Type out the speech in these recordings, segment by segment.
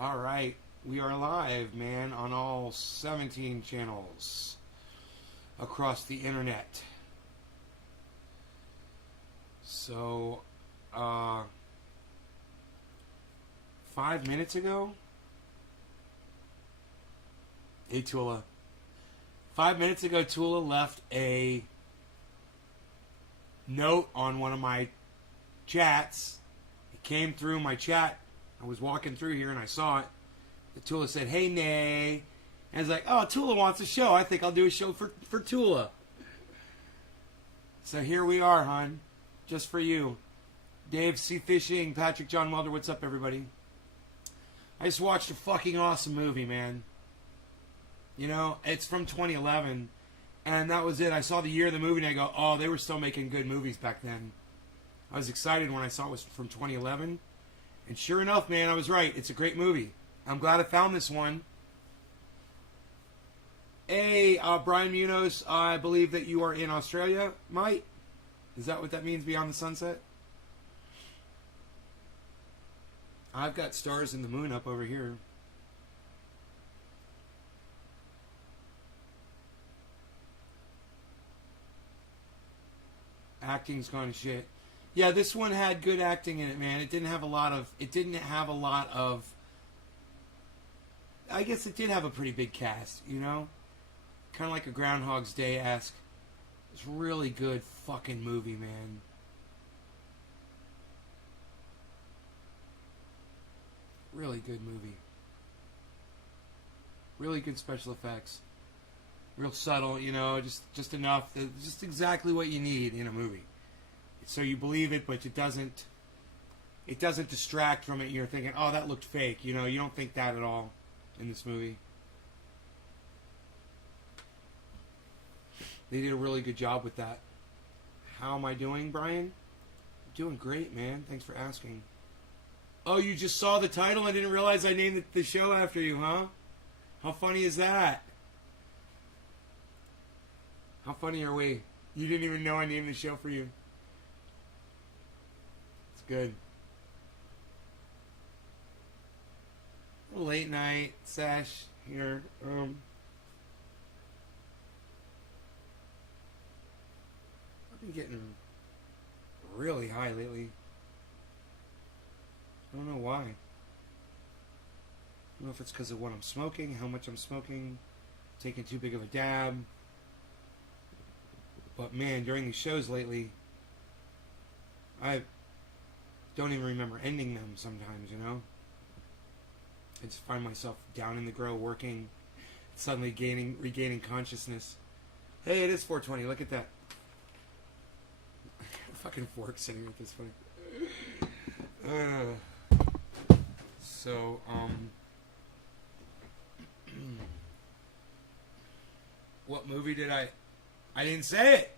All right, we are live, man, on all 17 channels across the internet. So, 5 minutes ago, hey Teula. 5 minutes ago, Teula left a note on one of my chats. It came through my chat. I was walking through here and I saw it. The Teula said, "Hey, Nay." And I was like, "Oh, Teula wants a show. I think I'll do a show for Teula." So here we are, hon. Just for you. Dave C. Fishing, Patrick John Welder, what's up, everybody? I just watched a fucking awesome movie, man. You know, it's from 2011. And that was it. I saw the year of the movie and I go, oh, they were still making good movies back then. I was excited when I saw it was from 2011. And sure enough, man, I was right. It's a great movie. I'm glad I found this one. Hey, Brian Munoz, I believe that you are in Australia, mate. Is that what that means, beyond the sunset? I've got stars in the moon up over here. Acting's gone to shit. Yeah, this one had good acting in it, man. It didn't have a lot of... I guess it did have a pretty big cast, you know? Kind of like a Groundhog's Day-esque. It's a really good fucking movie, man. Really good movie. Really good special effects. Real subtle, you know, just enough. Just exactly what you need in a movie. So you believe it, but it doesn't distract from it. You're thinking, oh, that looked fake. You know, you don't think that at all in this movie. They did a really good job with that. How am I doing, Brian? I'm doing great, man. Thanks for asking. Oh, you just saw the title and didn't realize I named the show after you, huh? How funny is that? How funny are we? You didn't even know I named the show for you. It's good. Late night sesh here. I've been getting really high lately. I don't know why. I don't know if it's because of what I'm smoking, how much I'm smoking, taking too big of a dab. But man, during these shows lately, I don't even remember ending them sometimes, you know? I just find myself down in the grow working, suddenly regaining consciousness. Hey, it is 4:20, look at that. Fucking fork sitting at this point. So, what movie did I didn't say it.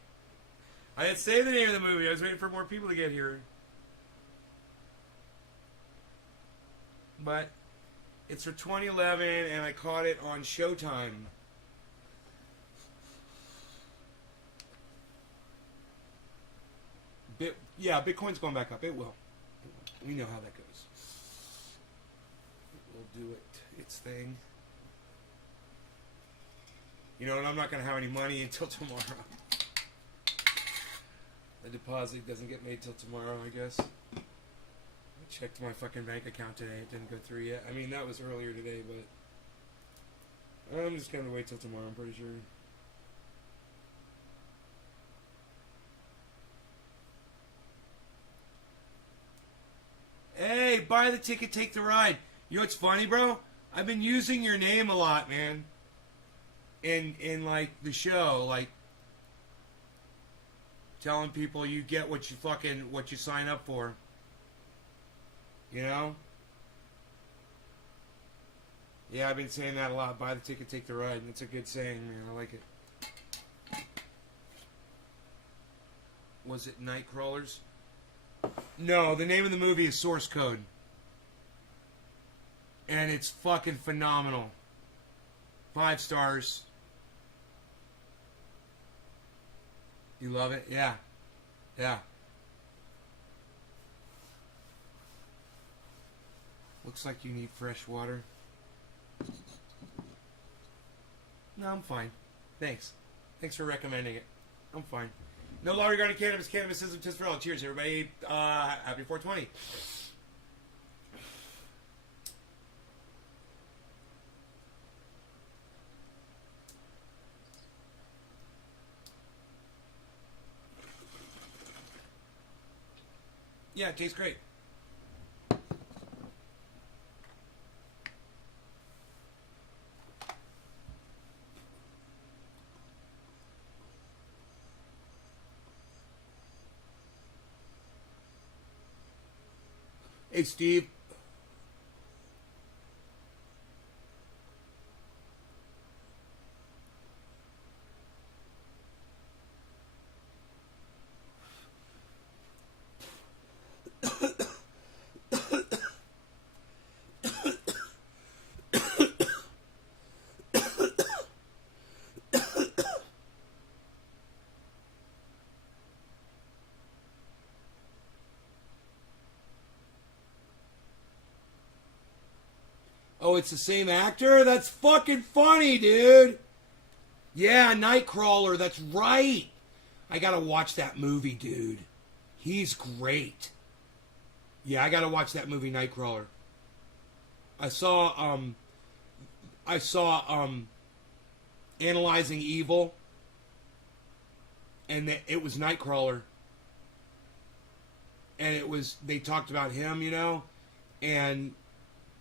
I didn't say the name of the movie. I was waiting for more people to get here. But it's for 2011, and I caught it on Showtime. Yeah, Bitcoin's going back up. It will. We know how that goes. It will do its thing. You know, and I'm not going to have any money until tomorrow. The deposit doesn't get made till tomorrow, I guess. I checked my fucking bank account today. It didn't go through yet. I mean, that was earlier today, but I'm just going to wait till tomorrow, I'm pretty sure. Hey, buy the ticket, take the ride. You know what's funny, bro? I've been using your name a lot, man. In like the show, like telling people you get what you sign up for. You know? Yeah, I've been saying that a lot. Buy the ticket, take the ride. It's a good saying, man. I like it. Was it Nightcrawlers? No, the name of the movie is Source Code. And it's fucking phenomenal. 5 stars. You love it? Yeah. Yeah. Looks like you need fresh water. No, I'm fine. Thanks. Thanks for recommending it. I'm fine. No law regarding cannabis. Cannabis isn't just for all. Cheers, everybody. Happy 420. Yeah, it tastes great. Hey, Steve. Oh, it's the same actor? That's fucking funny, dude. Yeah, Nightcrawler, that's right. I gotta watch that movie, dude. He's great. Yeah, I gotta watch that movie, Nightcrawler. I saw Analyzing Evil, and it was Nightcrawler. And they talked about him, you know, and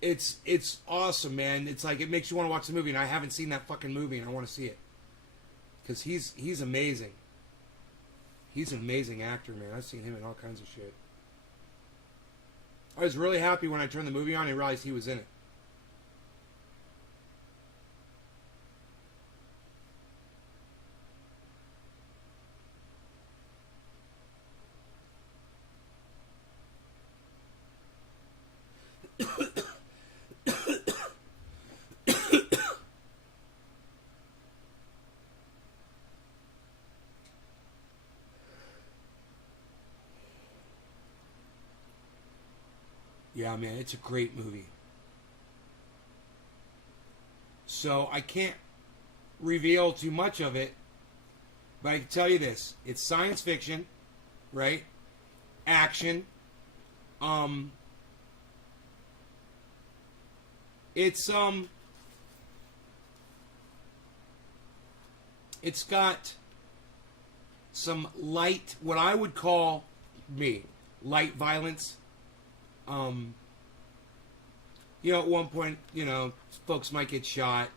it's awesome, man. It's like, it makes you want to watch the movie, and I haven't seen that fucking movie, and I want to see it. Because he's amazing. He's an amazing actor, man. I've seen him in all kinds of shit. I was really happy when I turned the movie on and realized he was in it. Yeah, man, it's a great movie. So I can't reveal too much of it, but I can tell you this: it's science fiction, right? Action. It's it's got some light, what I would call light violence. You know, at one point, you know, folks might get shot.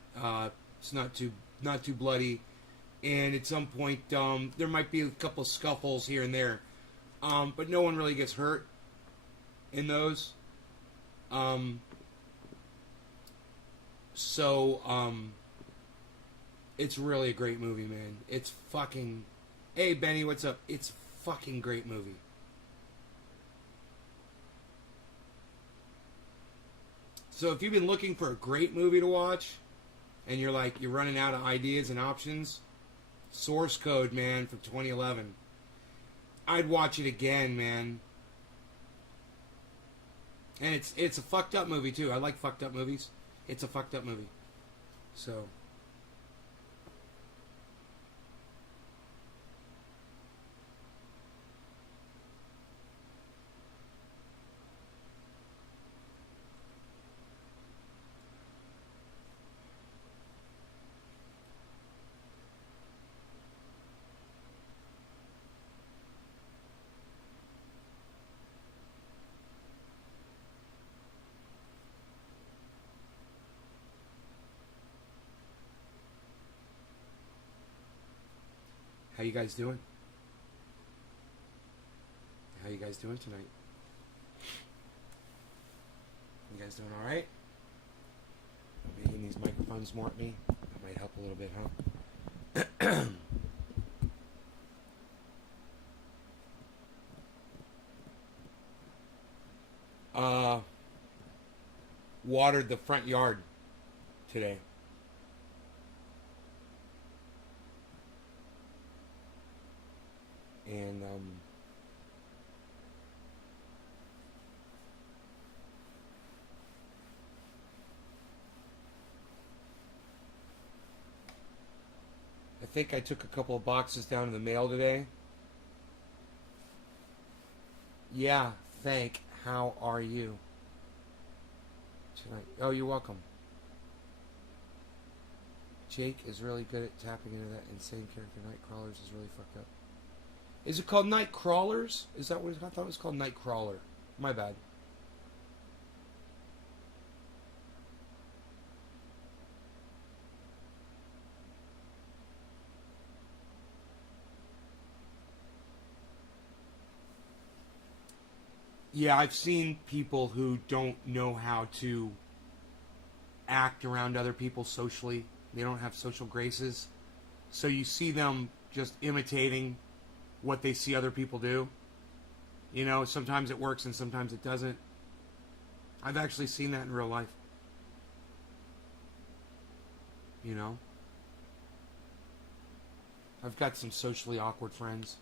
It's not too bloody, and at some point, there might be a couple scuffles here and there, but no one really gets hurt in those. It's really a great movie, man. It's fucking. Hey, Benny, what's up? It's a fucking great movie. So if you've been looking for a great movie to watch, and you're running out of ideas and options, Source Code, man, from 2011. I'd watch it again, man. And it's a fucked up movie too. I like fucked up movies. It's a fucked up movie. So. How you guys doing? How you guys doing tonight? You guys doing all right? Making these microphones more at me. That might help a little bit, huh? Watered the front yard today. And think I took a couple of boxes down in the mail today. Yeah, how are you? Tonight. Oh, you're welcome. Jake is really good at tapping into that insane character. Nightcrawlers is really fucked up. Is it called Nightcrawlers? Is that what I thought it was called? Nightcrawler. My bad. Yeah, I've seen people who don't know how to act around other people socially. They don't have social graces. So you see them just imitating what they see other people do. You know, sometimes it works and sometimes it doesn't. I've actually seen that in real life. You know? I've got some socially awkward friends.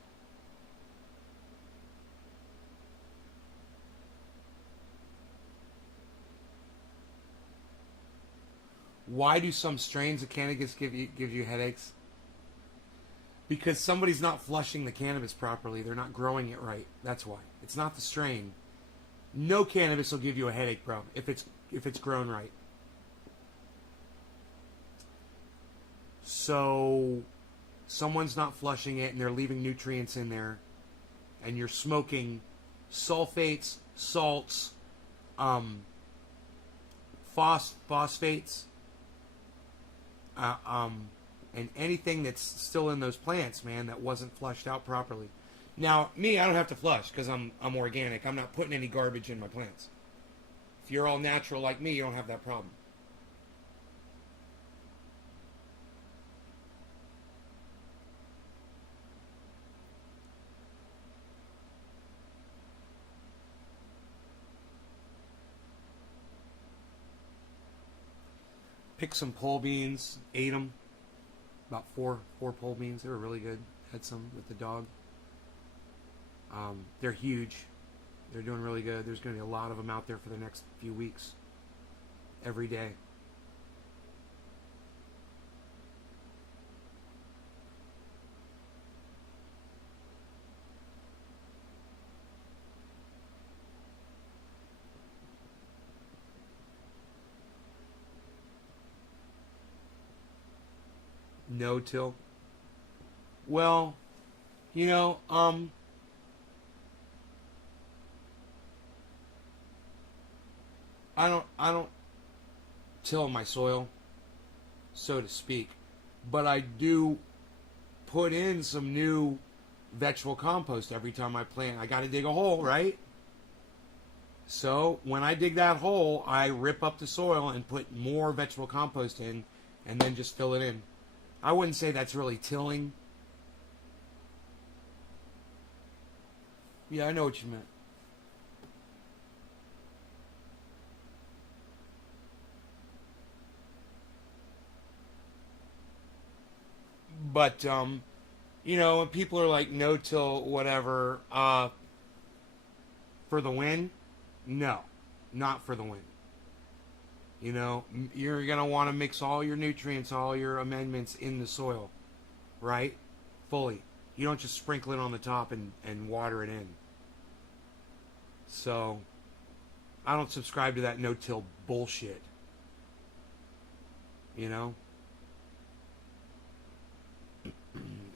Why do some strains of cannabis give you headaches? Because somebody's not flushing the cannabis properly. They're not growing it right. That's why. It's not the strain. No cannabis will give you a headache, bro, if it's grown right. So someone's not flushing it and they're leaving nutrients in there, and you're smoking sulfates, salts, phosphates, and anything that's still in those plants, man, that wasn't flushed out properly. Now, me, I don't have to flush because I'm organic. I'm not putting any garbage in my plants. If you're all natural like me, you don't have that problem. Picked some pole beans, ate them. About four pole beans. They were really good. Had some with the dog. They're huge. They're doing really good. There's going to be a lot of them out there for the next few weeks. Every day. No-till. Well, you know, I don't till my soil, so to speak, but I do put in some new vegetable compost every time I plant. I got to dig a hole, right? So when I dig that hole, I rip up the soil and put more vegetable compost in, and then just fill it in. I wouldn't say that's really tilling. Yeah, I know what you meant. But you know, when people are like no till whatever, for the win, no, not for the win. You know, you're gonna want to mix all your nutrients, all your amendments in the soil, right? Fully. You don't just sprinkle it on the top and water it in. So, I don't subscribe to that no-till bullshit. You know?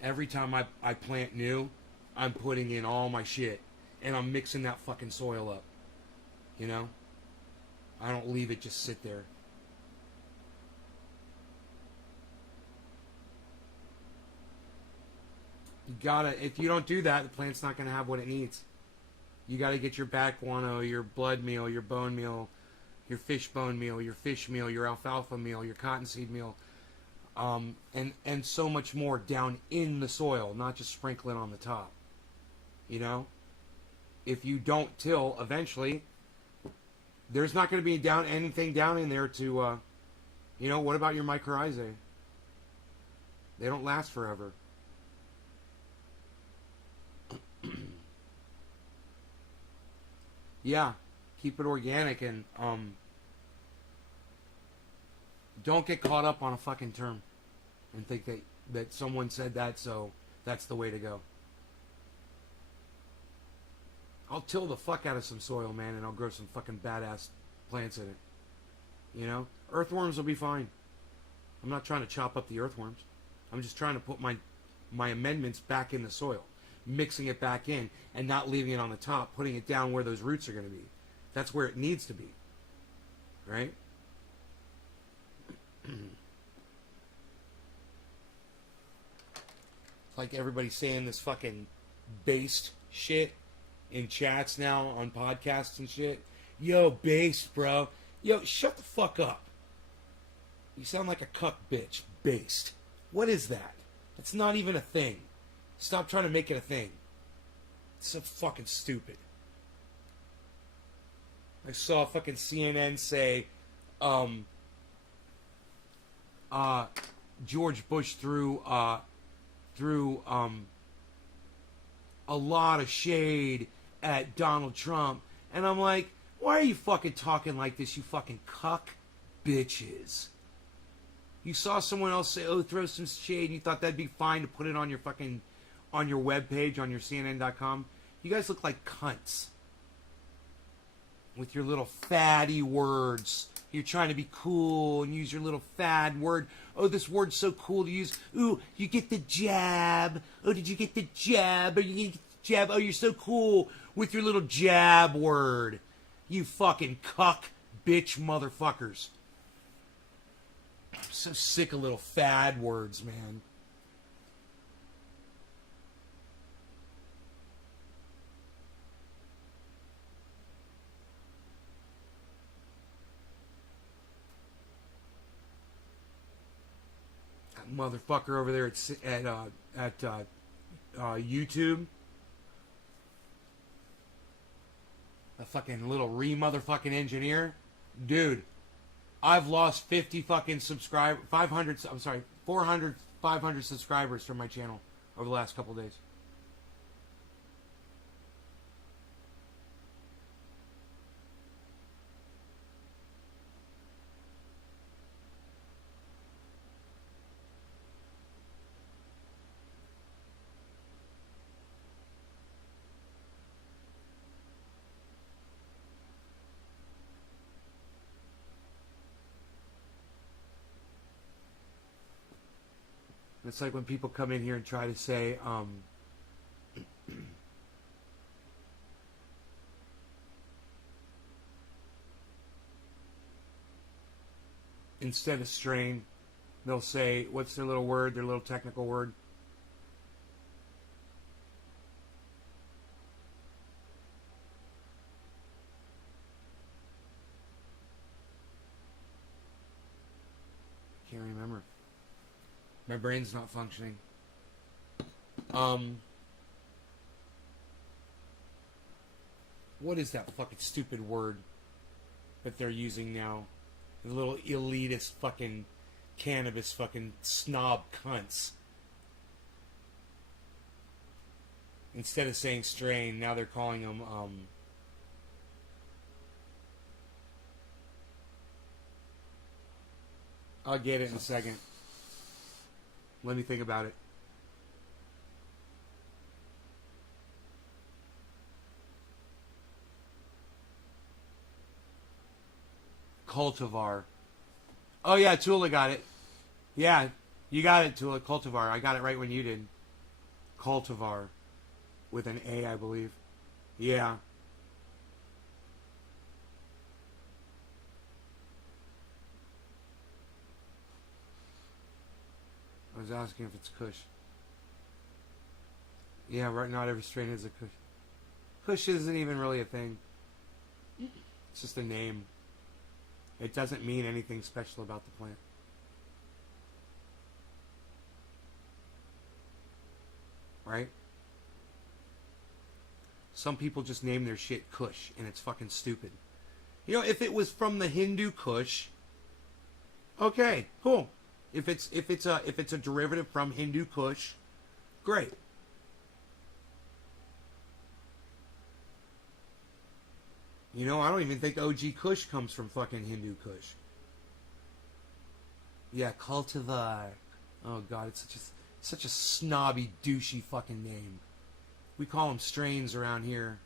Every time I plant new, I'm putting in all my shit. And I'm mixing that fucking soil up. You know? I don't leave it just sit there. You gotta, if you don't do that, the plant's not gonna have what it needs. You gotta get your back guano, your blood meal, your bone meal, your fish bone meal, your fish meal, your alfalfa meal, your cottonseed meal, and so much more down in the soil, not just sprinkle it on the top. You know? If you don't till, eventually, there's not going to be anything down in there to, you know, what about your mycorrhizae? They don't last forever. Yeah, keep it organic and don't get caught up on a fucking term and think that that someone said that, so that's the way to go. I'll till the fuck out of some soil, man, and I'll grow some fucking badass plants in it. You know? Earthworms will be fine. I'm not trying to chop up the earthworms. I'm just trying to put my amendments back in the soil. Mixing it back in and not leaving it on the top, putting it down where those roots are going to be. That's where it needs to be. Right? Like everybody's saying this fucking based shit in chats now on podcasts and shit. Yo, based, bro. Yo, shut the fuck up. You sound like a cuck bitch. Based. What is that? That's not even a thing. Stop trying to make it a thing. It's so fucking stupid. I saw fucking CNN say, George Bush threw a lot of shade at Donald Trump. And I'm like, why are you fucking talking like this, you fucking cuck bitches? You saw someone else say, oh, throw some shade, and you thought that'd be fine to put it on your fucking, on your webpage, on your CNN.com. You guys look like cunts. With your little fatty words. You're trying to be cool and use your little fad word. Oh, this word's so cool to use. Ooh, you get the jab. Oh, did you get the jab? Oh, you get the jab. Oh, you're so cool with your little jab word. You fucking cuck bitch motherfuckers. I'm so sick of little fad words, man. That motherfucker over there at YouTube. A fucking little motherfucking engineer. Dude. I've lost 50 fucking 400, 500 subscribers from my channel over the last couple days. It's like when people come in here and try to say, instead of strain, they'll say, what's their little word, their little technical word? Can't remember. My brain's not functioning. What is that fucking stupid word that they're using now? The little elitist fucking cannabis fucking snob cunts. Instead of saying strain, now they're calling them, I'll get it in a second. Let me think about it. Cultivar. Oh yeah, Teula got it. Yeah, you got it, Teula. Cultivar. I got it right when you did. Cultivar. With an A, I believe. Yeah. I was asking if it's Kush. Yeah, right. Not every strain is a Kush. Kush isn't even really a thing. It's just a name. It doesn't mean anything special about the plant. Right? Some people just name their shit Kush, and it's fucking stupid. You know, if it was from the Hindu Kush, okay, cool. If it's a derivative from Hindu Kush, great. You know, I don't even think OG Kush comes from fucking Hindu Kush. Yeah, cultivar. Oh God, it's such a snobby, douchey fucking name. We call them strains around here.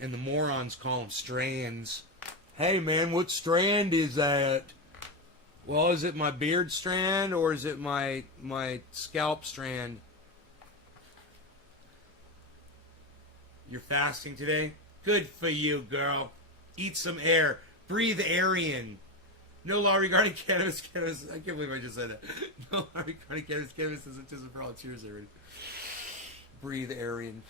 And the morons call them strands. Hey man, what strand is that? Well, is it my beard strand or is it my scalp strand? You're fasting today? Good for you, girl. Eat some air. Breathe Aryan. No law regarding cannabis. I can't believe I just said that. No law regarding cannabis. Cannabis isn't just for all. Cheers, already. Breathe Aryan.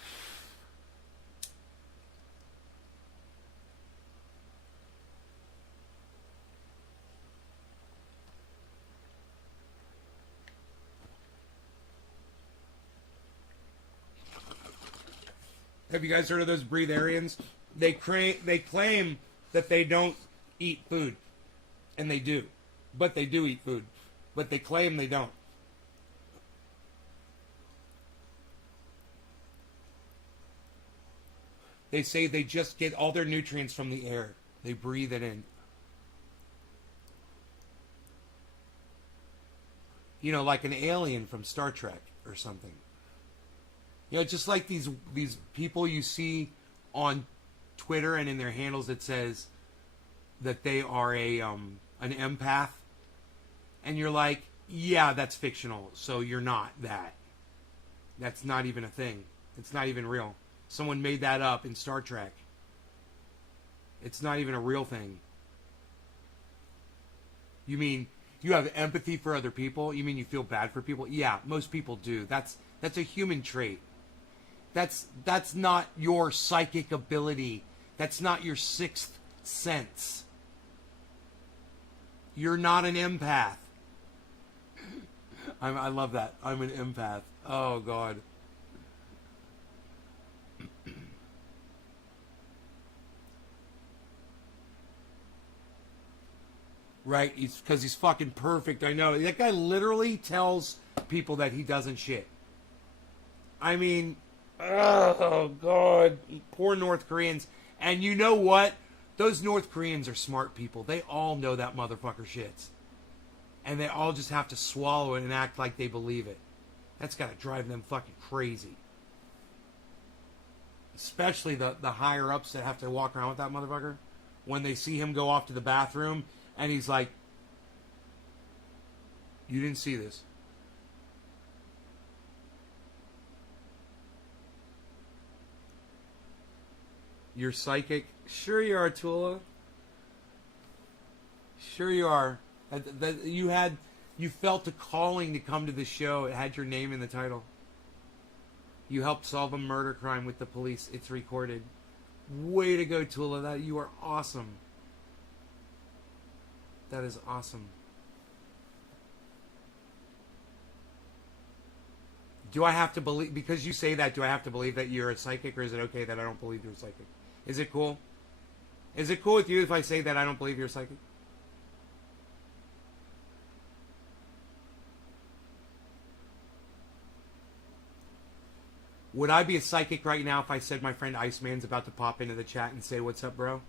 Have you guys heard of those breatharians? They claim that they don't eat food, and they do, but they do eat food, but they claim they don't. They say they just get all their nutrients from the air. They breathe it in. You know, like an alien from Star Trek or something. You know, just like these people you see on Twitter and in their handles that says that they are an empath, and you're like, yeah, that's fictional, so you're not that. That's not even a thing. It's not even real. Someone made that up in Star Trek. It's not even a real thing. You mean you have empathy for other people? You mean you feel bad for people? Yeah, most people do. That's a human trait. That's not your psychic ability. That's not your sixth sense. You're not an empath. I love that. I'm an empath. Oh, God. Right? Because he's fucking perfect. I know. That guy literally tells people that he doesn't shit. I mean... Oh, God. Poor North Koreans. And you know what? Those North Koreans are smart people. They all know that motherfucker shits. And they all just have to swallow it and act like they believe it. That's got to drive them fucking crazy. Especially the higher-ups that have to walk around with that motherfucker. When they see him go off to the bathroom and he's like, you didn't see this. You're psychic? Sure you are, Teula. Sure you are. You felt a calling to come to the show. It had your name in the title. You helped solve a murder crime with the police. It's recorded. Way to go, Teula. You are awesome. That is awesome. Do I have to believe, because you say that, do I have to believe that you're a psychic, or is it okay that I don't believe you're a psychic? Is it cool? Is it cool with you if I say that I don't believe you're a psychic? Would I be a psychic right now if I said my friend Iceman's about to pop into the chat and say, what's up, bro?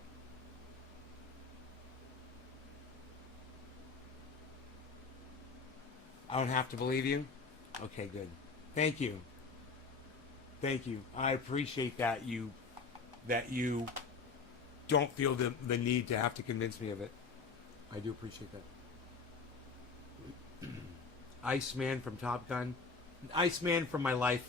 I don't have to believe you? Okay, good. Thank you. Thank you. I appreciate that you don't feel the need to have to convince me of it. I do appreciate that. Iceman from Top Gun. Iceman from my life.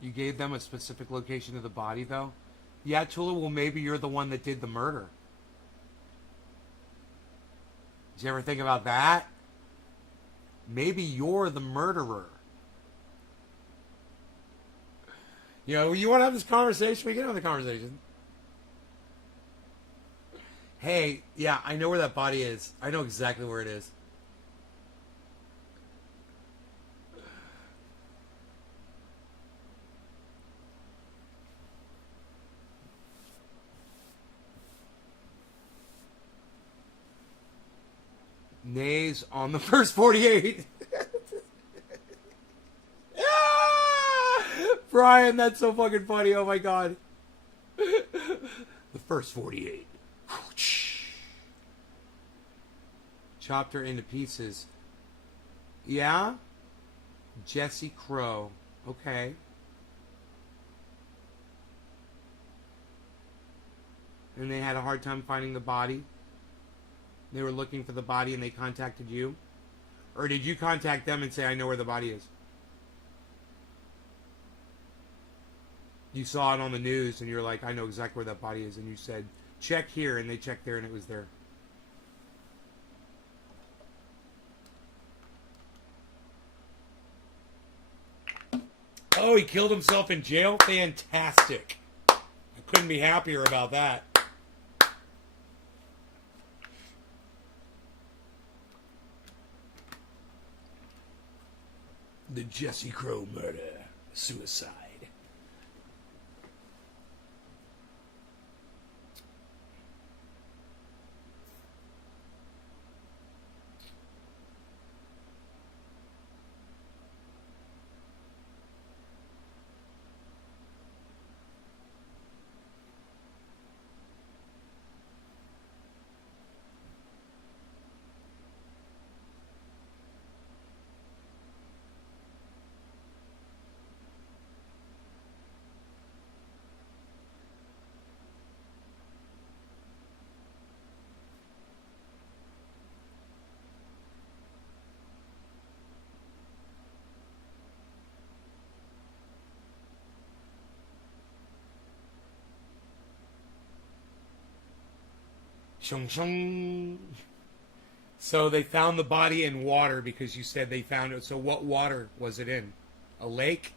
You gave them a specific location of the body, though? Yeah, Teula, well, maybe you're the one that did the murder. Did you ever think about that? Maybe you're the murderer. You know, you want to have this conversation? We can have the conversation. Hey, yeah, I know where that body is. I know exactly where it is. Nays on the first 48. Brian, that's so fucking funny. Oh my god. The first 48. Chopped her into pieces. Yeah? Jesse Crow. Okay. And they had a hard time finding the body? They were looking for the body and they contacted you? Or did you contact them and say, I know where the body is? You saw it on the news and you're like, I know exactly where that body is. And you said, check here. And they checked there and it was there. Oh, he killed himself in jail? Fantastic. I couldn't be happier about that. The Jesse Crow murder. Suicide. Shung shung. So they found the body in water because you said they found it. So what water was it in? A lake?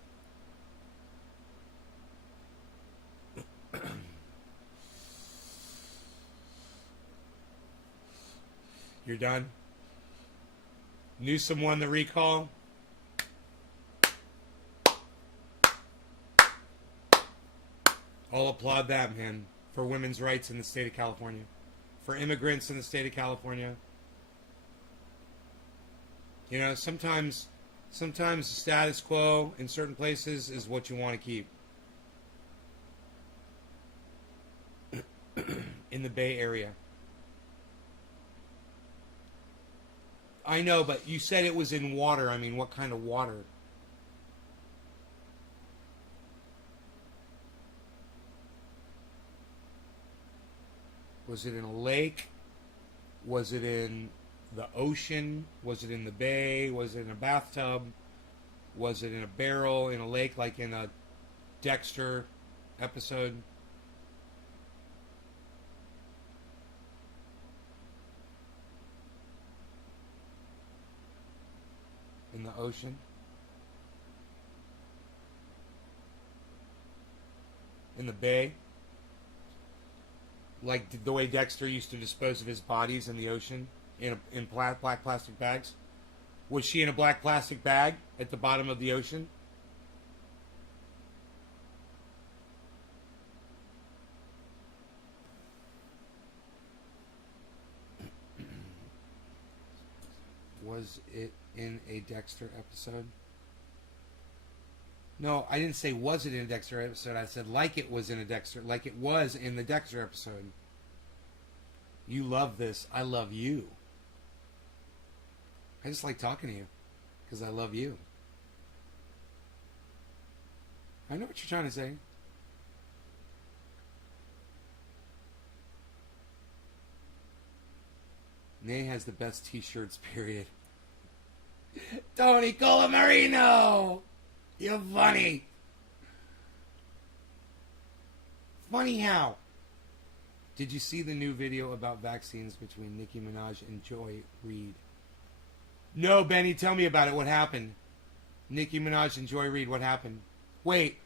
You're done? Newsom won the recall? I'll applaud that, man, for women's rights in the state of California. For immigrants in the state of California. You know, sometimes the status quo in certain places is what you want to keep. In the Bay Area. I know, but you said it was in water. I mean, what kind of water? Was it in a lake? Was it in the ocean? Was it in the bay? Was it in a bathtub? Was it in a barrel, in a lake, like in a Dexter episode? In the ocean? In the bay? Like the way Dexter used to dispose of his bodies in the ocean in black plastic bags? Was she in a black plastic bag at the bottom of the ocean? Was it in a Dexter episode? No, I didn't say was it in a Dexter episode. I said like it was in a Dexter, like it was in the Dexter episode. You love this. I love you. I just like talking to you because I love you. I know what you're trying to say. Nay has the best t-shirts, period. Tony Colamarino! You're funny. Funny how? Did you see the new video about vaccines between Nicki Minaj and Joy Reid? No, Benny, tell me about it. What happened? Nicki Minaj and Joy Reid, what happened? Wait.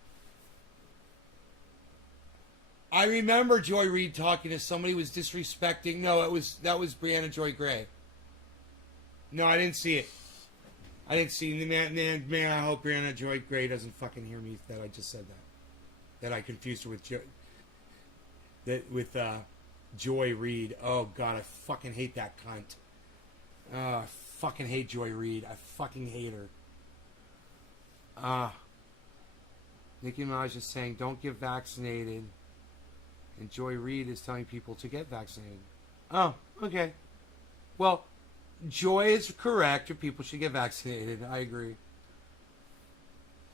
I remember Joy Reid talking to somebody who was disrespecting. No, that was Brianna Joy Gray. No, I didn't see it. I didn't see it. Man, I hope Brianna Joy Gray doesn't fucking hear me that I just said that. That I confused her with Joy Reid. Oh, God, I fucking hate that cunt. I fucking hate Joy Reid. I fucking hate her. Nicki Minaj is saying don't get vaccinated, and Joy Reid is telling people to get vaccinated. Oh, okay. Well, Joy is correct. People should get vaccinated. I agree.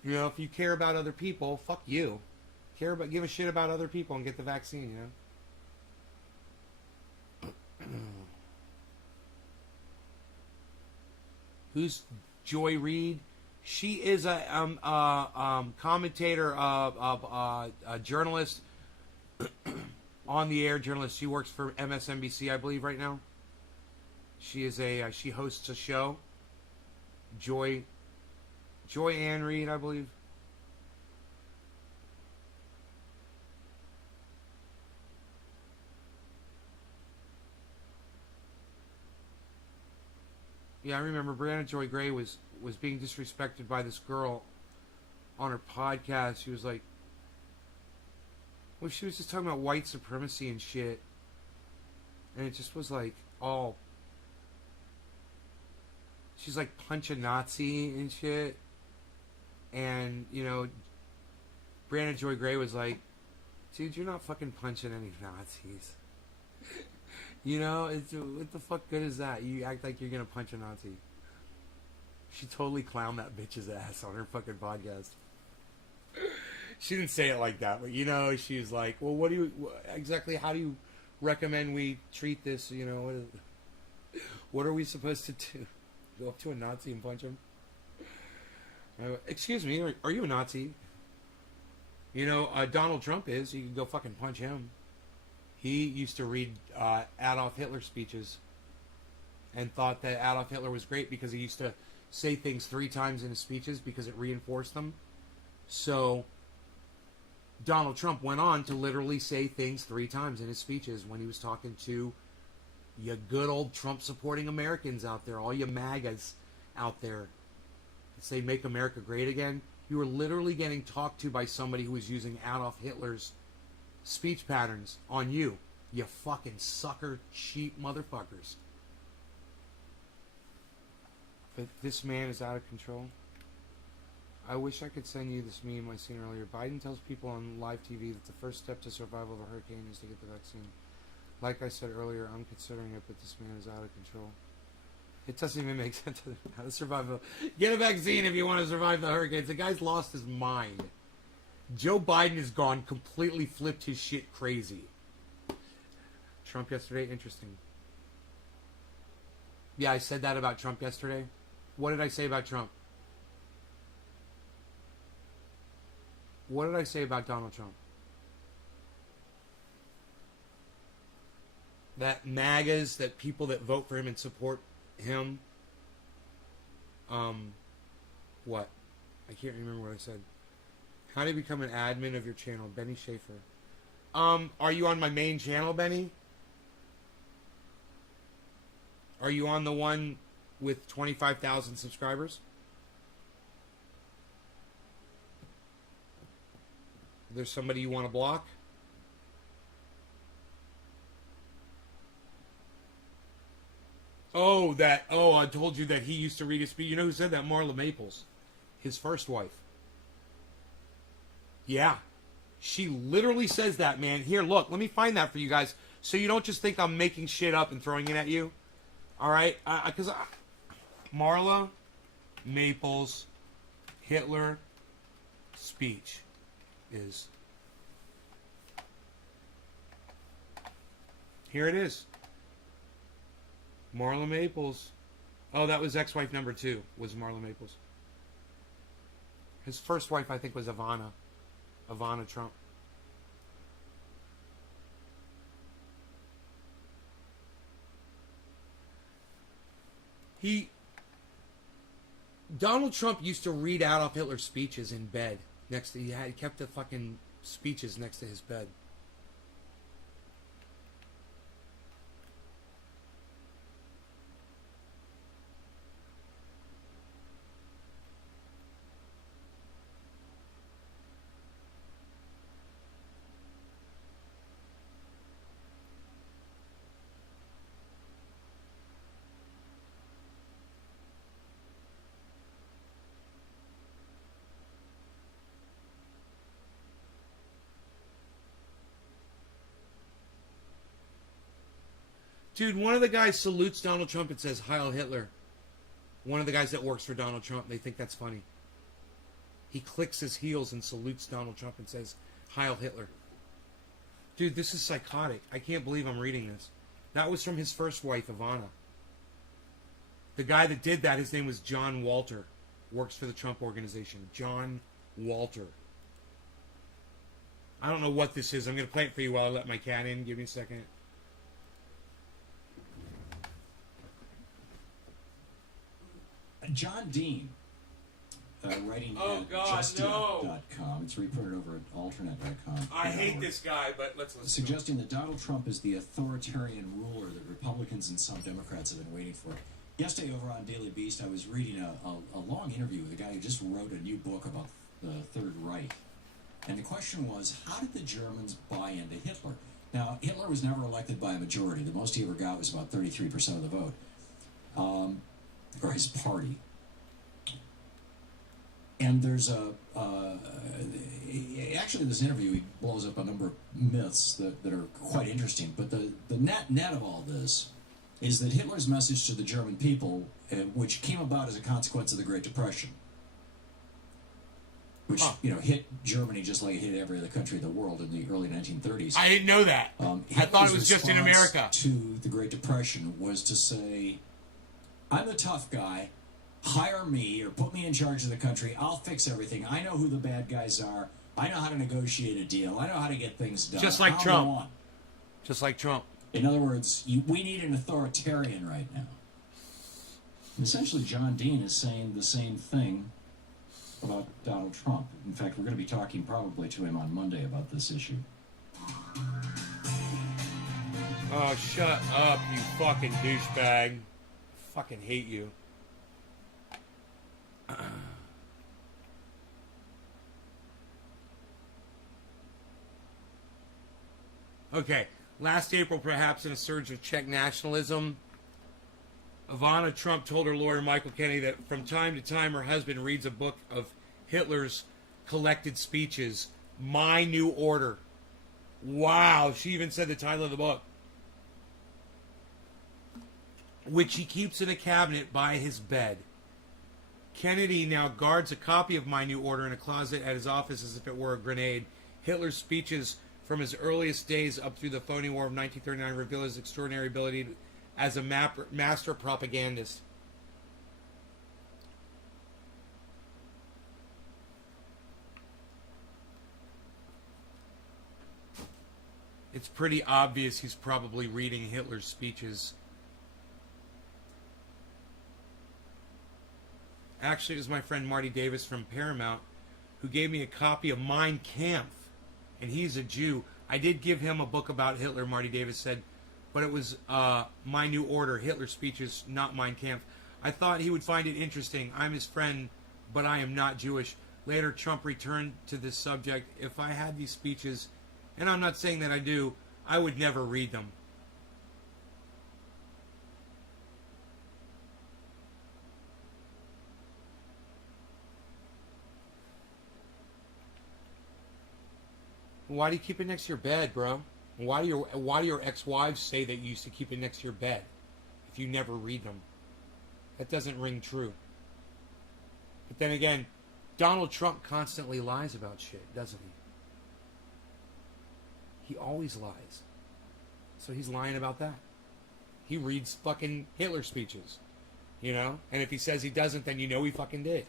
You know, if you care about other people, fuck you. Give a shit about other people and get the vaccine. You know. Who's Joy Reid? She is a commentator, a journalist, on the air journalist. She works for MSNBC, I believe, right now. She is she hosts a show. Joy Ann Reid, I believe. Yeah, I remember Brianna Joy Gray was being disrespected by this girl on her podcast. She was like, well, she was just talking about white supremacy and shit. And it just was like, all... She's like, punch a Nazi and shit. And, you know, Brianna Joy Gray was like, dude, you're not fucking punching any Nazis. You know, what the fuck good is that? You act like you're gonna punch a Nazi. She totally clowned that bitch's ass on her fucking podcast. She didn't say it like that, but you know, she was like, well, exactly how do you recommend we treat this? You know, what are we supposed to do? Go up to a Nazi and punch him? Excuse me, are you a Nazi? You know, Donald Trump is. You can go fucking punch him. He used to read Adolf Hitler speeches and thought that Adolf Hitler was great because he used to say things 3 times in his speeches because it reinforced them. So Donald Trump went on to literally say things 3 times in his speeches when he was talking to you good old Trump-supporting Americans out there, all you MAGAs out there that say make America great again. You were literally getting talked to by somebody who was using Adolf Hitler's speech patterns on you fucking sucker cheap motherfuckers. But this man is out of control. I wish I could send you this meme I seen earlier. Biden tells people on live TV that the first step to survival of a hurricane is to get the vaccine. Like I said earlier, I'm considering it, but this man is out of control. It doesn't even make sense how to survive. Get a vaccine if you want to survive the hurricanes. The guy's lost his mind. Joe Biden has gone completely flipped his shit crazy. Trump yesterday, interesting. Yeah, I said that about Trump yesterday. What did I say about Trump? What did I say about Donald Trump? That MAGAs, that people that vote for him and support him. What? I can't remember what I said. How do you become an admin of your channel? Benny Schaefer. Are you on my main channel, Benny? Are you on the one with 25,000 subscribers? There's somebody you want to block? Oh, I told you that he used to read his speech. You know who said that? Marla Maples. His first wife. Yeah. She literally says that, man. Here, look, let me find that for you guys so you don't just think I'm making shit up and throwing it at you. All right? Because Marla Maples Hitler speech is... Here it is. Marla Maples. Oh, that was ex-wife number 2, was Marla Maples. His first wife, I think, was Ivana Trump. Donald Trump used to read Adolf Hitler's speeches in bed. He kept the fucking speeches next to his bed. Dude, one of the guys salutes Donald Trump and says, Heil Hitler. One of the guys that works for Donald Trump, they think that's funny. He clicks his heels and salutes Donald Trump and says, Heil Hitler. Dude, this is psychotic. I can't believe I'm reading this. That was from his first wife, Ivana. The guy that did that, his name was John Walter. Works for the Trump Organization. John Walter. I don't know what this is. I'm going to play it for you while I let my cat in. Give me a second. John Dean, writing at justin.com. It's reported over at alternate.com. I hate this guy, but let's listen. Suggesting that Donald Trump is the authoritarian ruler that Republicans and some Democrats have been waiting for. Yesterday over on Daily Beast, I was reading a long interview with a guy who just wrote a new book about the Third Reich. And the question was, how did the Germans buy into Hitler? Now, Hitler was never elected by a majority. The most he ever got was about 33% of the vote. Or his party. And there's actually in this interview he blows up a number of myths that are quite interesting. But the net of all this is that Hitler's message to the German people, which came about as a consequence of the Great Depression, which hit Germany just like it hit every other country in the world in the early 1930s. I didn't know that. I thought it was just in America. To the Great Depression was to say, I'm the tough guy. Hire me or put me in charge of the country. I'll fix everything. I know who the bad guys are. I know how to negotiate a deal. I know how to get things done. Just like Trump. Just like Trump. In other words, we need an authoritarian right now. And essentially, John Dean is saying the same thing about Donald Trump. In fact, we're going to be talking probably to him on Monday about this issue. Oh, shut up, you fucking douchebag. Fucking hate you. Okay, last April, perhaps in a surge of Czech nationalism, Ivana Trump told her lawyer Michael Kennedy that from time to time her husband reads a book of Hitler's collected speeches, My New Order. Wow, she even said the title of the book. Which he keeps in a cabinet by his bed. Kennedy now guards a copy of My New Order in a closet at his office as if it were a grenade. Hitler's speeches from his earliest days up through the phony war of 1939 reveal his extraordinary ability as a master propagandist. It's pretty obvious he's probably reading Hitler's speeches. Actually, it was my friend Marty Davis from Paramount who gave me a copy of Mein Kampf, and he's a Jew. I did give him a book about Hitler, Marty Davis said, but it was My New Order, Hitler speeches, not Mein Kampf. I thought he would find it interesting. I'm his friend, but I am not Jewish. Later, Trump returned to this subject. If I had these speeches, and I'm not saying that I do, I would never read them. Why do you keep it next to your bed, bro? Why do your ex-wives say that you used to keep it next to your bed if you never read them? That doesn't ring true. But then again, Donald Trump constantly lies about shit, doesn't he? He always lies. So he's lying about that. He reads fucking Hitler speeches, you know? And if he says he doesn't, then you know he fucking did.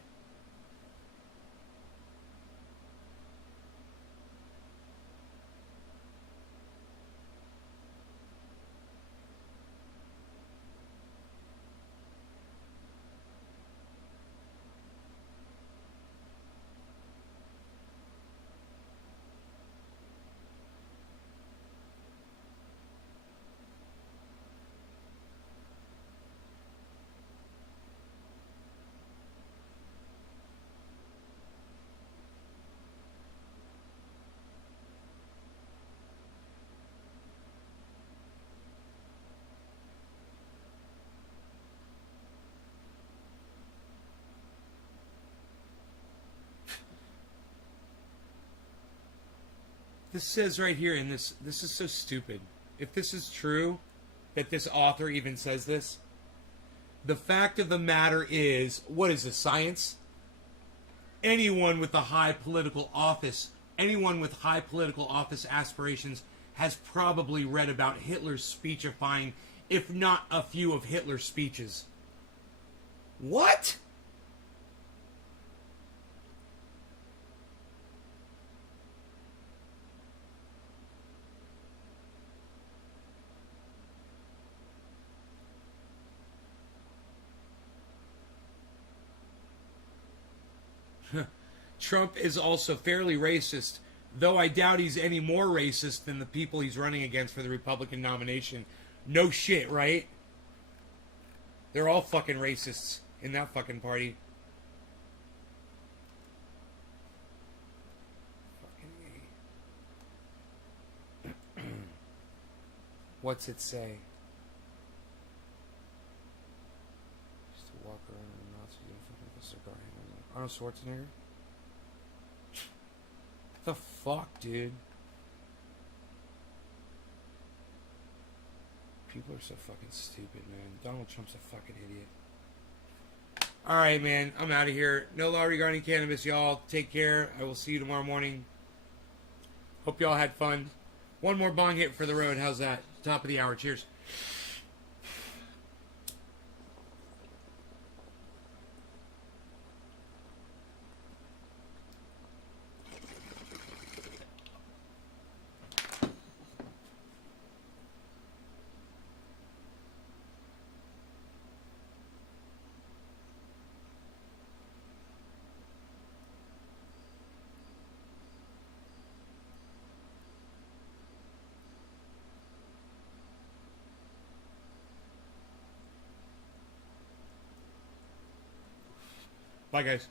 This says right here in this is so stupid. If this is true, that this author even says this. The fact of the matter is, what is this, science? Anyone with a high political office, anyone with high political office aspirations has probably read about Hitler's speechifying, if not a few of Hitler's speeches. What? Trump is also fairly racist, though I doubt he's any more racist than the people he's running against for the Republican nomination. No shit, right? They're all fucking racists in that fucking party. Fucking me. What's it say? Just to walk around in the Nazi uniform with a cigar hanging. Arnold Schwarzenegger? What the fuck, dude? People are so fucking stupid, man. Donald Trump's a fucking idiot. Alright, man. I'm out of here. No law regarding cannabis, y'all. Take care. I will see you tomorrow morning. Hope y'all had fun. One more bong hit for the road. How's that? Top of the hour. Cheers. Bye, guys.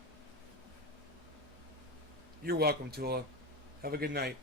You're welcome, Teula. Have a good night.